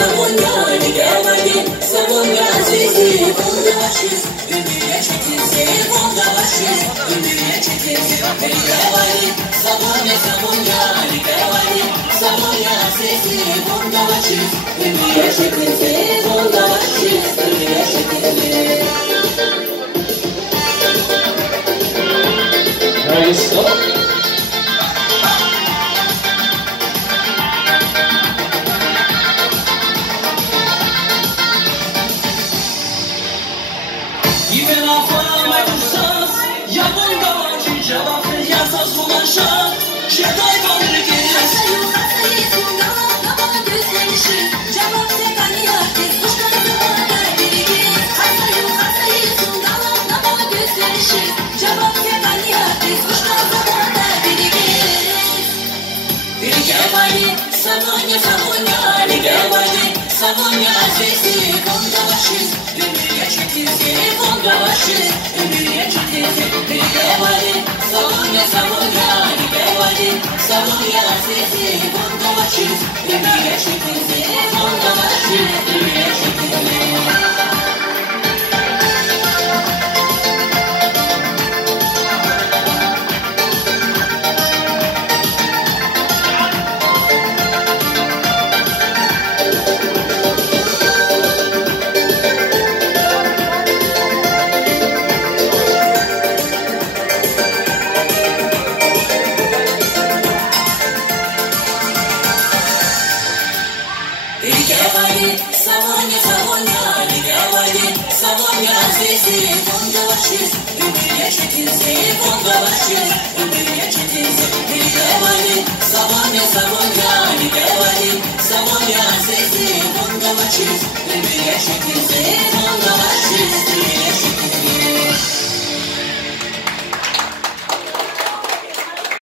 Savonya, Ligavadi, Savonya, Zizi, Bondashis, Ümüye çekilse, Bondashis, Ümüye çekilse, Ligavadi, Savonya, Savonya, Ligavadi, Savonya, Zizi, Bondashis, Ümüye çekilse, Bondashis, Ümüye çekilse. Hey, stop! Even off my conscience, Yabonga, Java, Yasa, Sumasha, Shadow, Savonya, Savonya, Ligavadi, Savonya, Zizi, Bondashis, Ümüye çekilse, Bondashis, Ümüye çekilse, Ligavadi, Savonya, Savonya, Ligavadi, Savonya, Zizi, Bondashis, Ümüye çekilse, Bondashis, Ümüye çekilse. Ligavadi, Savonya, Savonya, Ligavadi, Savonya, Zizi, Bondashis, Ümüye çekilse, Bondashis,